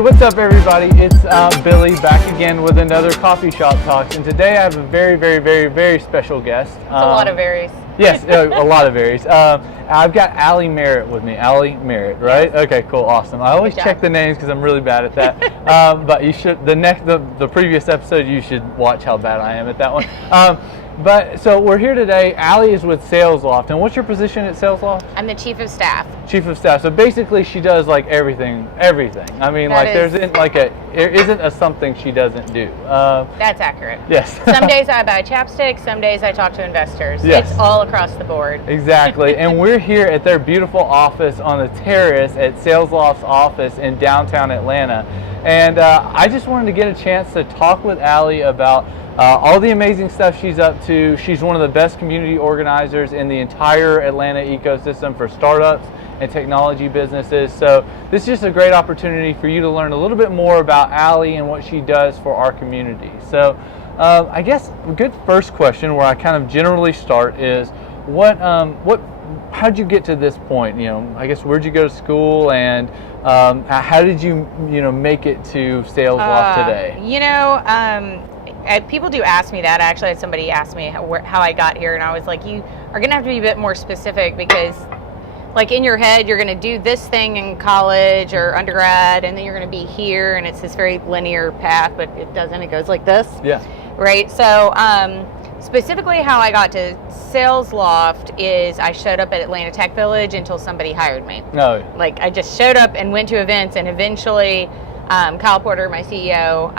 Hey, what's up everybody? It's Billy back again with another Coffee Shop Talks, and today I have a very special guest. It's a lot of varies. Yes, a lot of varies. I've got Aly Merritt with me. Aly Merritt, right? Yes. Okay, cool, awesome. I always check the names because I'm really bad at that. But you should the previous episode you should watch how bad I am at that one. But so we're here today. Aly is with Salesloft, and what's your position at Salesloft? I'm the chief of staff. Chief of staff. So basically, she does like everything. I mean, there isn't a something she doesn't do. That's accurate. Yes. Some days I buy chapstick. Some days I talk to investors. Yes. It's all across the board. Exactly. And we're here at their beautiful office on the terrace at Salesloft's office in downtown Atlanta. And I just wanted to get a chance to talk with Aly about all the amazing stuff she's up to. She's one of the best community organizers in the entire Atlanta ecosystem for startups and technology businesses. So this is just a great opportunity for you to learn a little bit more about Aly and what she does for our community. So I guess a good first question where I kind of generally start is how'd you get to this point? I guess where'd you go to school, and how did you make it to Salesloft today? People do ask me that. Actually, I had somebody ask me how I got here, and I was like, you are going to have to be a bit more specific, because like in your head, you're going to do this thing in college or undergrad, and then you're going to be here, and it's this very linear path, but it doesn't. It goes like this. Yeah. Right? So specifically how I got to Salesloft is I showed up at Atlanta Tech Village until somebody hired me. No. Like I just showed up and went to events, and eventually Kyle Porter, my CEO,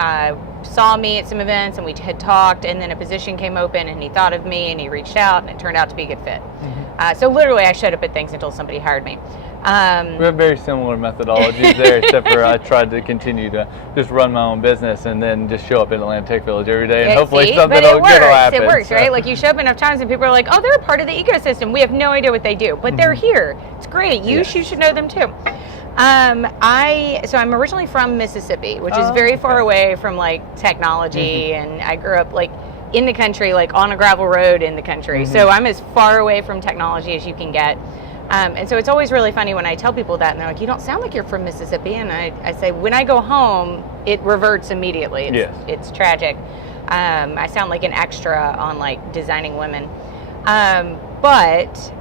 saw me at some events, and we had talked, and then a position came open, and he thought of me, and he reached out, and it turned out to be a good fit. Mm-hmm. So literally I showed up at things until somebody hired me. We have very similar methodologies there, except for I tried to continue to just run my own business and then just show up at Atlanta Tech Village every day, and hopefully something good will happen. It works, right? Like you show up enough times and people are like, oh, they're a part of the ecosystem. We have no idea what they do, but they're here. It's great. You should know them too. I'm originally from Mississippi, which is very far away from like technology, and I grew up like in the country, like on a gravel road in the country. So I'm as far away from technology as you can get. And so it's always really funny when I tell people that, and they're like, you don't sound like you're from Mississippi. And I say, when I go home, it reverts immediately. It's tragic. I sound like an extra on like Designing Women. But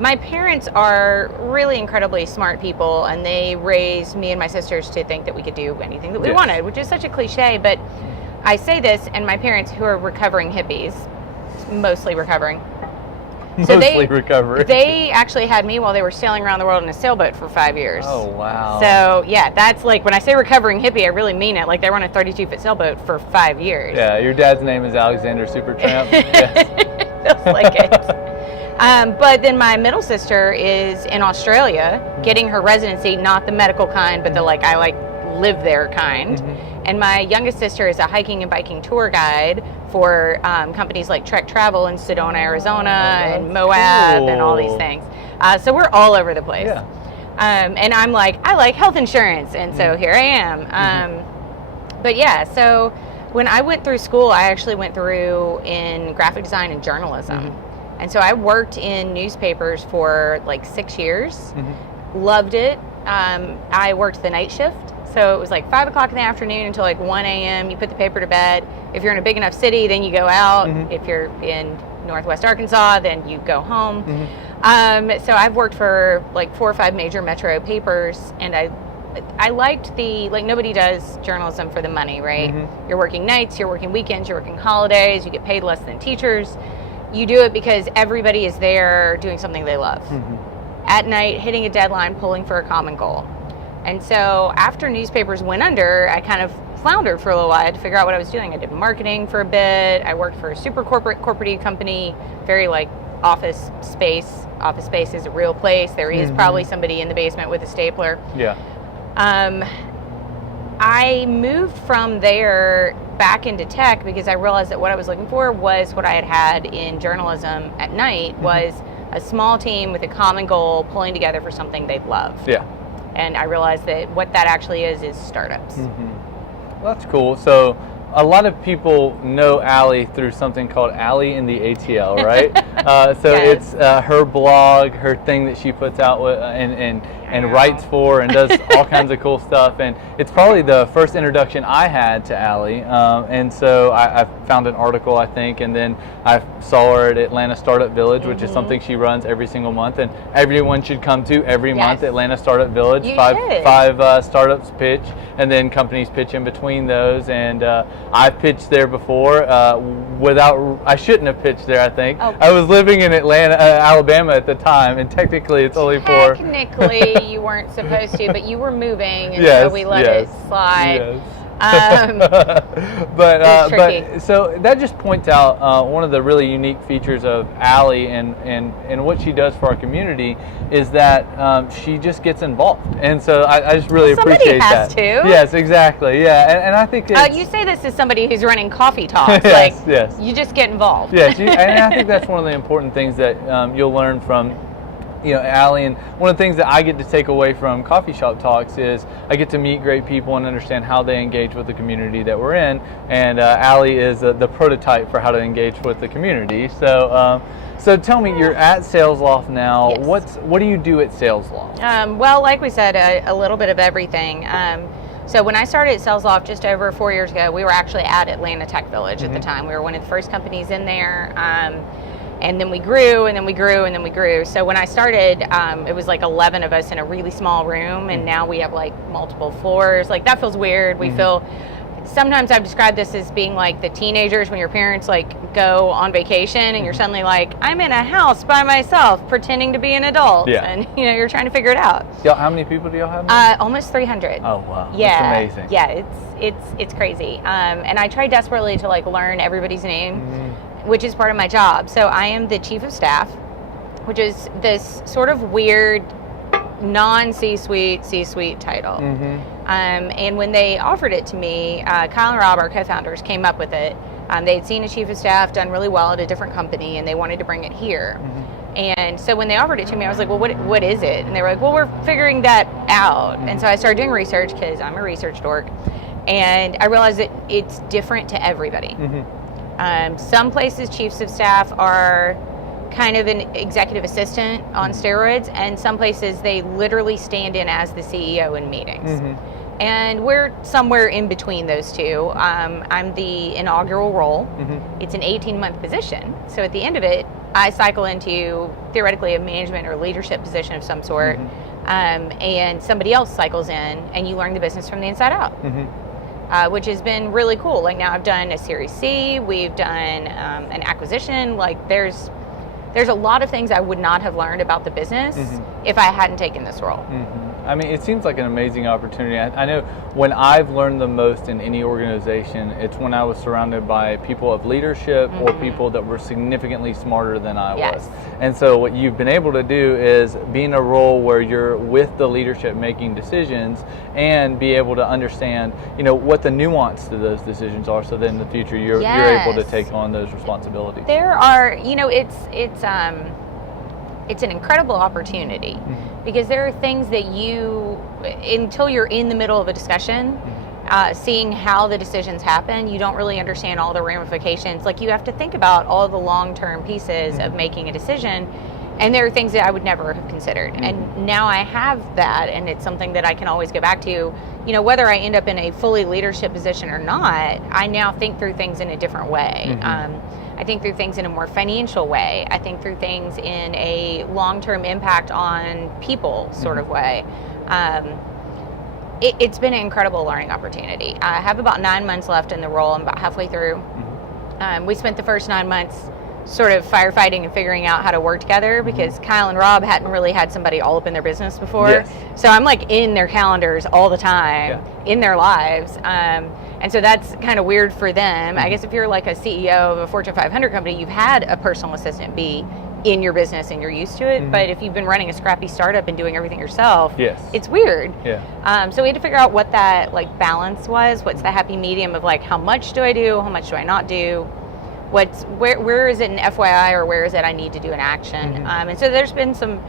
my parents are really incredibly smart people, and they raised me and my sisters to think that we could do anything that we wanted, which is such a cliche, but I say this, and my parents, who are recovering hippies, mostly recovering. They actually had me while they were sailing around the world in a sailboat for 5 years. Oh, wow. So, yeah, that's like, when I say recovering hippie, I really mean it. Like, they were on a 32-foot sailboat for 5 years. Yeah, your dad's name is Alexander Supertramp. Yes. Feels like it. But then my middle sister is in Australia getting her residency, not the medical kind, but the live there kind. And my youngest sister is a hiking and biking tour guide for companies like Trek Travel in Sedona, Arizona, and Moab, and all these things. So we're all over the place. Yeah. And I'm like, I like health insurance, and so here I am. But yeah, so when I went through school, I actually went through in graphic design and journalism. And so I worked in newspapers for like 6 years. Loved it. I worked the night shift. So it was like 5 o'clock in the afternoon until like 1 a.m. You put the paper to bed. If you're in a big enough city, then you go out. If you're in Northwest Arkansas, then you go home. So I've worked for like 4 or 5 major metro papers, and I liked nobody does journalism for the money, right? You're working nights, you're working weekends, you're working holidays, you get paid less than teachers. You do it because everybody is there doing something they love. At night, hitting a deadline, pulling for a common goal. And so after newspapers went under, I kind of floundered for a little while. I had to figure out what I was doing. I did marketing for a bit. I worked for a super corporate company, very like office space. Office space is a real place. There is probably somebody in the basement with a stapler. Yeah. I moved from there back into tech because I realized that what I was looking for was what I had in journalism at night, was a small team with a common goal pulling together for something they loved. Yeah. And I realized that what that actually is startups. Well, that's cool. So a lot of people know Aly through something called Aly in the ATL, right? So yes. It's her blog, her thing that she puts out with, and and writes for and does all kinds of cool stuff. And it's probably the first introduction I had to Aly. And so I found an article, I think, and then I saw her at Atlanta Startup Village, which is something she runs every single month, and everyone should come to every month. Atlanta Startup Village. Five startups pitch, and then companies pitch in between those. And I've pitched there before. I shouldn't have pitched there, I think. Okay. I was living in Atlanta, Alabama at the time, and technically it's only for... Technically you weren't supposed to, but you were moving, and so we let it slide. But so that just points out one of the really unique features of Aly and what she does for our community is that she just gets involved, and so I just really appreciate that. Somebody has to. Yes, exactly. Yeah, and I think you say this as somebody who's running coffee talks. Yes. You just get involved. Yes, and I think that's one of the important things that you'll learn from Aly. And one of the things that I get to take away from coffee shop talks is I get to meet great people and understand how they engage with the community that we're in. And Aly is the prototype for how to engage with the community. So, so tell me, you're at Salesloft now. Yes. What do you do at Salesloft? Well, like we said, a little bit of everything. So when I started at Salesloft just over 4 years ago, we were actually at Atlanta Tech Village at the time. We were one of the first companies in there. And then we grew, and then we grew, and then we grew. So when I started, it was like 11 of us in a really small room, and now we have like multiple floors. Like, that feels weird. We feel, sometimes I've described this as being like the teenagers when your parents like go on vacation and you're suddenly like, I'm in a house by myself pretending to be an adult. And you're trying to figure it out. How many people do y'all have now? Almost 300. Oh wow. Yeah. That's amazing. Yeah, it's crazy. And I try desperately to like learn everybody's name, which is part of my job. So I am the chief of staff, which is this sort of weird non-C-suite, C-suite title. And when they offered it to me, Kyle and Rob, our co-founders, came up with it. They'd seen a chief of staff done really well at a different company, and they wanted to bring it here. And so when they offered it to me, I was like, well, what is it? And they were like, well, we're figuring that out. And so I started doing research, because I'm a research dork. And I realized that it's different to everybody. Some places chiefs of staff are kind of an executive assistant on steroids, and some places they literally stand in as the CEO in meetings. And we're somewhere in between those two. I'm the inaugural role. It's an 18-month position. So at the end of it, I cycle into theoretically a management or leadership position of some sort, and somebody else cycles in, and you learn the business from the inside out. Which has been really cool. Like, now I've done a Series C, we've done an acquisition. Like, there's a lot of things I would not have learned about the business if I hadn't taken this role. I mean, it seems like an amazing opportunity. I know when I've learned the most in any organization, it's when I was surrounded by people of leadership or people that were significantly smarter than I was. And so what you've been able to do is be in a role where you're with the leadership making decisions and be able to understand, what the nuance to those decisions are, so that in the future you're able to take on those responsibilities. There are, it's an incredible opportunity, because there are things that until you're in the middle of a discussion, seeing how the decisions happen, you don't really understand all the ramifications. Like, you have to think about all the long-term pieces of making a decision, and there are things that I would never have considered. And now I have that, and it's something that I can always go back to. Whether I end up in a fully leadership position or not, I now think through things in a different way. I think through things in a more financial way. I think through things in a long-term impact on people sort of way. It's been an incredible learning opportunity. I have about 9 months left in the role. I'm about halfway through. We spent the first 9 months sort of firefighting and figuring out how to work together, because Kyle and Rob hadn't really had somebody all up in their business before. So I'm like in their calendars all the time, in their lives. And so that's kind of weird for them. I guess if you're like a CEO of a Fortune 500 company, you've had a personal assistant be in your business and you're used to it. But if you've been running a scrappy startup and doing everything yourself, it's weird. So we had to figure out what that like balance was. What's the happy medium of like, how much do I do? How much do I not do? Where is it an FYI, or where is it I need to do an action? And so there's been some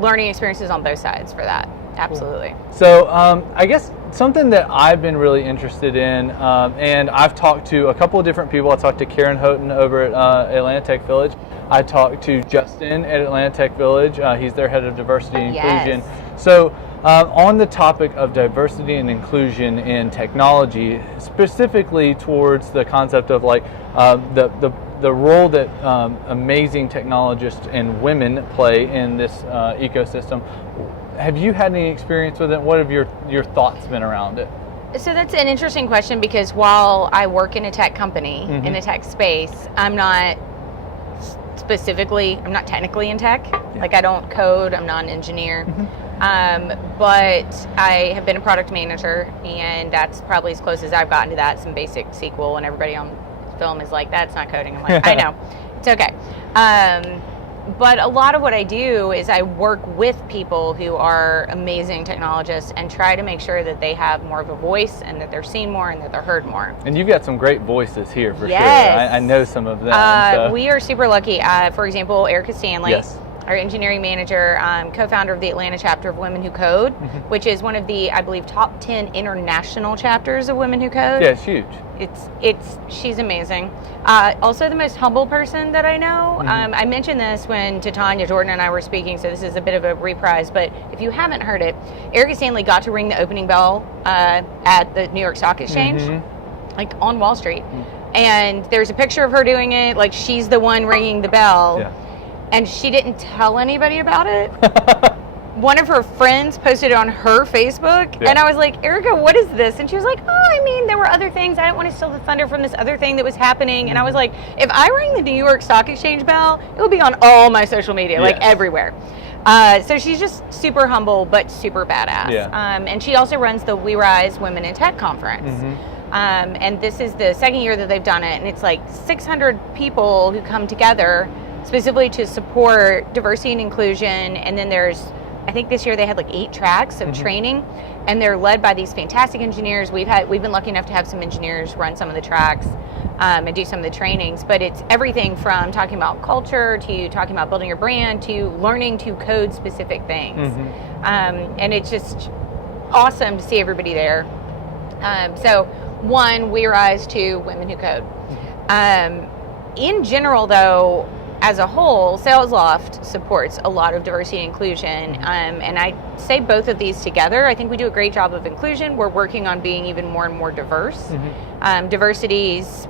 learning experiences on both sides for that. Absolutely. So I guess something that I've been really interested in, and I've talked to a couple of different people. I talked to Karen Houghton over at Atlanta Tech Village. I talked to Justin at Atlanta Tech Village. He's their head of diversity and inclusion. So on the topic of diversity and inclusion in technology, specifically towards the concept of like the role that amazing technologists and women play in this ecosystem. Have you had any experience with it? What have your thoughts been around it? So that's an interesting question, because while I work in a tech company, in a tech space, I'm not technically in tech. Like, I don't code, I'm not an engineer. But I have been a product manager, and that's probably as close as I've gotten to that. Some basic SQL, and everybody on film is like, that's not coding. I'm like, I know, it's okay. But a lot of what I do is I work with people who are amazing technologists and try to make sure that they have more of a voice, and that they're seen more, and that they're heard more. And you've got some great voices here for sure. I know some of them. So. We are super lucky. For example, Erica Stanley, our engineering manager, co-founder of the Atlanta chapter of Women Who Code, which is one of the, I believe, top 10 international chapters of Women Who Code. Yeah, it's huge. She's amazing. Also the most humble person that I know. I mentioned this when Tanya Jordan and I were speaking, so this is a bit of a reprise, but if you haven't heard it, Erica Stanley got to ring the opening bell at the New York Stock Exchange, like on Wall Street. And there's a picture of her doing it, like she's the one ringing the bell. Yeah. And she didn't tell anybody about it. One of her friends posted it on her Facebook, and I was like, Erica, what is this? And she was like, there were other things. I didn't want to steal the thunder from this other thing that was happening. And I was like, if I rang the New York Stock Exchange bell, it would be on all my social media, like everywhere. So she's just super humble, but super badass. And she also runs the We Rise Women in Tech conference. And this is the second year that they've done it, and it's like 600 people who come together specifically to support diversity and inclusion. And then I think this year they had like 8 tracks of training, and they're led by these fantastic engineers. We've been lucky enough to have some engineers run some of the tracks and do some of the trainings, but it's everything from talking about culture to talking about building your brand to learning to code specific things. And it's just awesome to see everybody there. So 1, We Rise, 2, Women Who Code. In general though, as a whole, Salesloft supports a lot of diversity and inclusion, and I say both of these together. I think we do a great job of inclusion. We're working on being even more and more diverse. Diversity's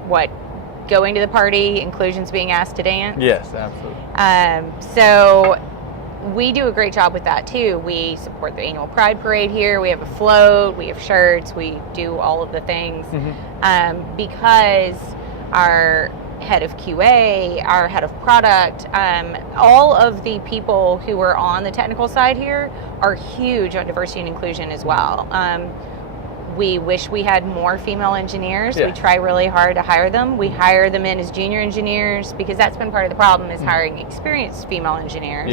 going to the party, inclusion's being asked to dance. Yes, absolutely. So we do a great job with that too. We support the annual Pride Parade here. We have a float, we have shirts, we do all of the things because our head of QA, our head of product, all of the people who are on the technical side here are huge on diversity and inclusion as well. We wish we had more female engineers. We try really hard to hire them. We hire them in as junior engineers because that's been part of the problem, is hiring experienced female engineers,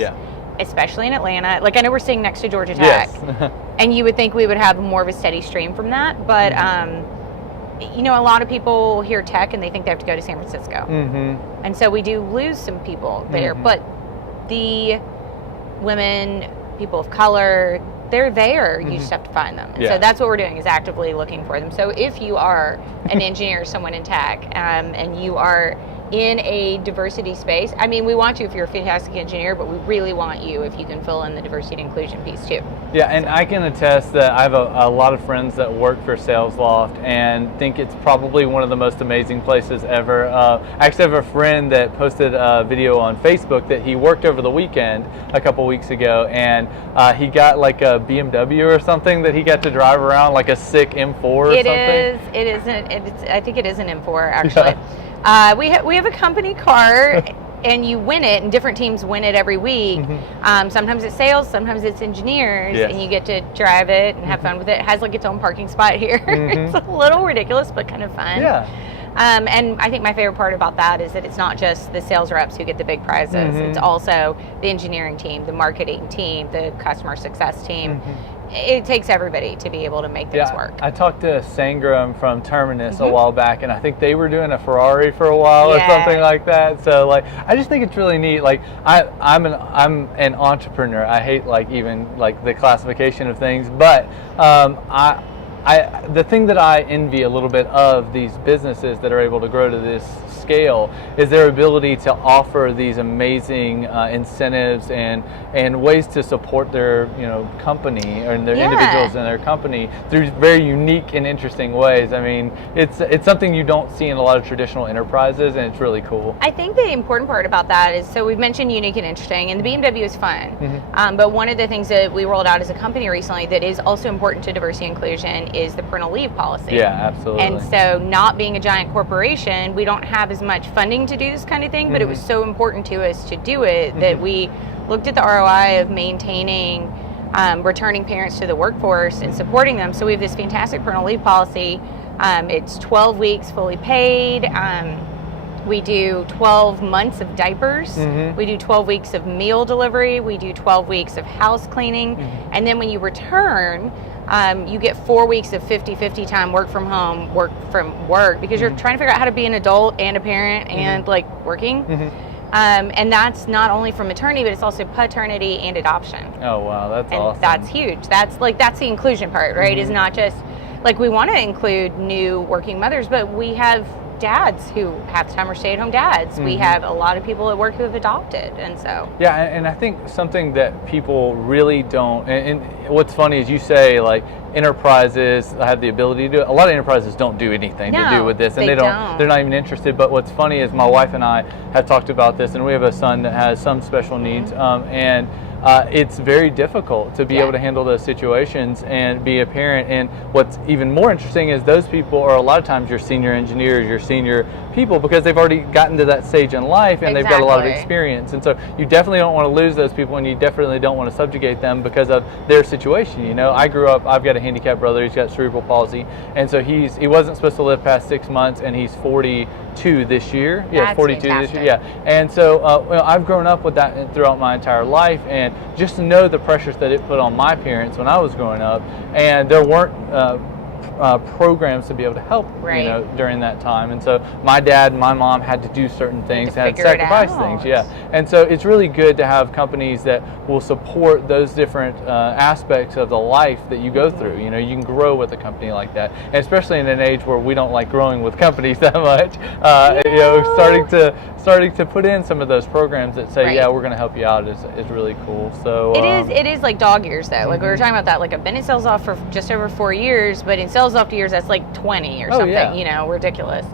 especially in Atlanta. Like, I know we're sitting next to Georgia Tech, and you would think we would have more of a steady stream from that, but a lot of people hear tech and they think they have to go to San Francisco. And so we do lose some people there, but the women, people of color, they're there. You just have to find them. And so that's what we're doing, is actively looking for them. So if you are an engineer, someone in tech, and you are in a diversity space, we want you if you're a fantastic engineer, but we really want you if you can fill in the diversity and inclusion piece too. Yeah, and I can attest that I have a lot of friends that work for Salesloft and think it's probably one of the most amazing places ever. I actually have a friend that posted a video on Facebook that he worked over the weekend a couple weeks ago, and he got like a BMW or something that he got to drive around, like a sick M4 or something. I think it is an M4 actually. We have a company car, and you win it, and different teams win it every week. Sometimes it's sales, sometimes it's engineers, and you get to drive it and have fun with it. It has like its own parking spot here. It's a little ridiculous, but kind of fun. And I think my favorite part about that is that it's not just the sales reps who get the big prizes. It's also the engineering team, the marketing team, the customer success team. it takes everybody to be able to make things work. I talked to Sangram from Terminus a while back, and I think they were doing a Ferrari for a while or something like that. So like, I just think it's really neat. Like I'm an entrepreneur. I hate like even like the classification of things, but the thing that I envy a little bit of these businesses that are able to grow to this scale is their ability to offer these amazing incentives and ways to support their company and their individuals in their company through very unique and interesting ways. I mean, it's something you don't see in a lot of traditional enterprises, and it's really cool. I think the important part about that is, so we've mentioned unique and interesting, and the BMW is fun, but one of the things that we rolled out as a company recently that is also important to diversity and inclusion is the parental leave policy. Yeah, absolutely. And so, not being a giant corporation, we don't have as much funding to do this kind of thing, but it was so important to us to do it that we looked at the ROI of maintaining returning parents to the workforce and supporting them. So we have this fantastic parental leave policy. It's 12 weeks fully paid. We do 12 months of diapers. We do 12 weeks of meal delivery. We do 12 weeks of house cleaning. And then when you return, you get 4 weeks of 50-50 time, work from home, work from work, because you're trying to figure out how to be an adult and a parent and like working. And that's not only for maternity, but it's also paternity and adoption. Oh wow, that's and awesome. That's huge. That's the inclusion part, right? Is not just like we want to include new working mothers, but we have dads who half the time are stay-at-home dads. We have a lot of people at work who have adopted, and so and I think something that people really don't, and what's funny is you say like enterprises have the ability to do it. A lot of enterprises don't do anything to do with this, and they're not even interested. But what's funny is my wife and I have talked about this, and we have a son that has some special needs, and it's very difficult to be able to handle those situations and be a parent. And what's even more interesting is those people are a lot of times your senior engineers, your senior people, because they've already gotten to that stage in life and they've got a lot of experience. And so you definitely don't want to lose those people, and you definitely don't want to subjugate them because of their situation. I grew up, I've got a handicapped brother, he's got cerebral palsy, and so he wasn't supposed to live past 6 months, and he's 42 this year. That's 42 fantastic. this year. And so I've grown up with that throughout my entire life, and just to know the pressures that it put on my parents when I was growing up, and there weren't programs to be able to help during that time. And so my dad and my mom had to do certain things, had to sacrifice things. And so it's really good to have companies that will support those different aspects of the life that you go through. You can grow with a company like that, and especially in an age where we don't like growing with companies that much. Starting to put in some of those programs that say, we're going to help you out is really cool. So it is like dog years though. Like we were talking about that. Like I've been in Salesloft for just over 4 years, but in Salesloft years that's like 20 or something. Ridiculous.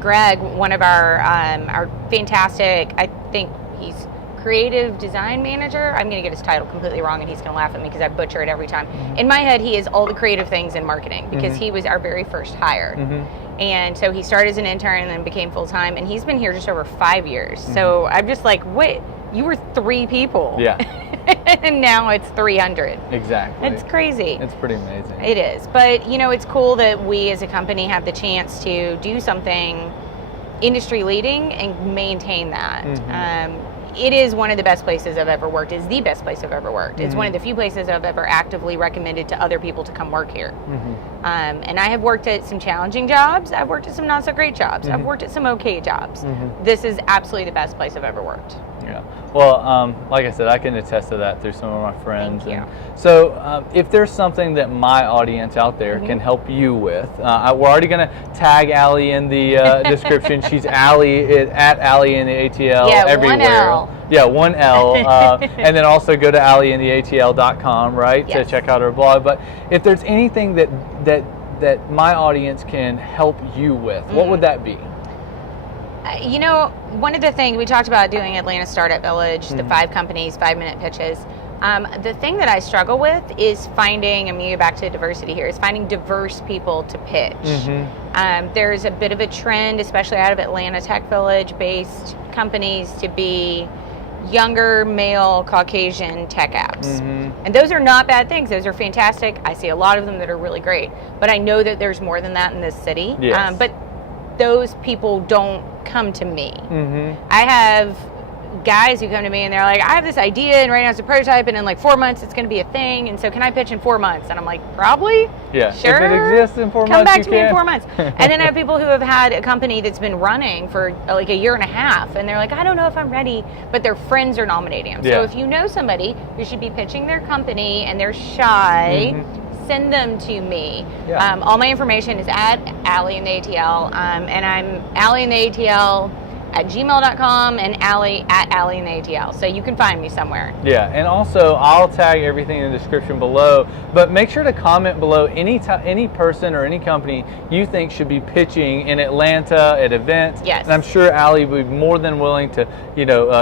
Greg, one of our fantastic, I think he's creative design manager. I'm going to get his title completely wrong, and he's going to laugh at me because I butcher it every time. In my head, he is all the creative things in marketing because he was our very first hire. And so he started as an intern and then became full-time, and he's been here just over 5 years. So I'm just like, wait, you were 3 people. And now it's 300. Exactly. It's crazy. It's pretty amazing. It is. But, it's cool that we as a company have the chance to do something industry leading and maintain that. It is one of the best places I've ever worked. It's the best place I've ever worked. It's one of the few places I've ever actively recommended to other people to come work here. And I have worked at some challenging jobs. I've worked at some not so great jobs. I've worked at some okay jobs. This is absolutely the best place I've ever worked. Yeah. Well, like I said, I can attest to that through some of my friends. Thank you. So if there's something that my audience out there can help you with, we're already going to tag Aly in the description. She's Aly at Aly in the ATL everywhere. One L. Yeah, one L. And then also go to AlyInTheATL.com, right, to check out her blog. But if there's anything that my audience can help you with, what would that be? One of the things we talked about doing Atlanta Startup Village, the 5 companies, 5-minute pitches. The thing that I struggle with is finding, I'm going to go back to diversity here, is finding diverse people to pitch. There's a bit of a trend, especially out of Atlanta Tech Village based companies, to be younger male Caucasian tech apps. And those are not bad things. Those are fantastic. I see a lot of them that are really great. But I know that there's more than that in this city. But those people don't come to me. I have guys who come to me and they're like, I have this idea and right now it's a prototype and in like 4 months it's going to be a thing, and so can I pitch in 4 months? And I'm like, probably. Yeah. Sure. If it exists in 4 months, come back you to me in can. 4 months. And then I have people who have had a company that's been running for like a year and a half, and they're like, I don't know if I'm ready, but their friends are nominating them. Yeah. So if you know somebody who should be pitching their company and they're shy, send them to me. Yeah. All my information is at Aly in the ATL, and I'm Aly in the ATL at gmail.com and Aly at Aly in the ATL. So you can find me somewhere. Yeah, and also I'll tag everything in the description below, but make sure to comment below any person or any company you think should be pitching in Atlanta at events. Yes. And I'm sure Aly would be more than willing to,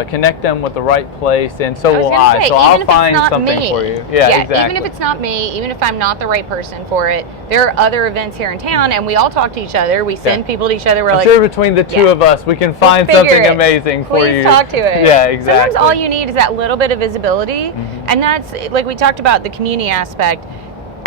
connect them with the right place, and so will I. So I'll find something for you. Yeah, exactly. Even if it's not me, even if I'm not the right person for it, there are other events here in town, and we all talk to each other. We send people to each other. We're I'm like, sure between the two of us, we can find something amazing for you. Please talk to it. Yeah, exactly. Sometimes all you need is that little bit of visibility, and that's like we talked about the community aspect.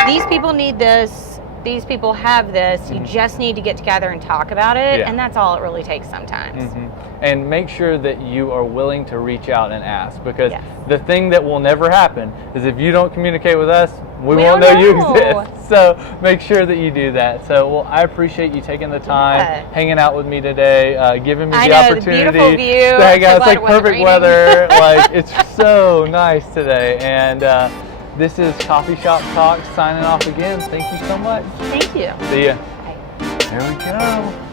These people need this. These people have this. You just need to get together and talk about it, and that's all it really takes sometimes. And make sure that you are willing to reach out and ask, because the thing that will never happen is if you don't communicate with us, we won't know you exist. So make sure that you do that. So, well, I appreciate you taking the time, hanging out with me today, giving me the opportunity. The beautiful view. To hang out. It's like perfect weather. Like, it's so nice today. And this is Coffee Shop Talks signing off again. Thank you so much. Thank you. See ya. Bye. There we go.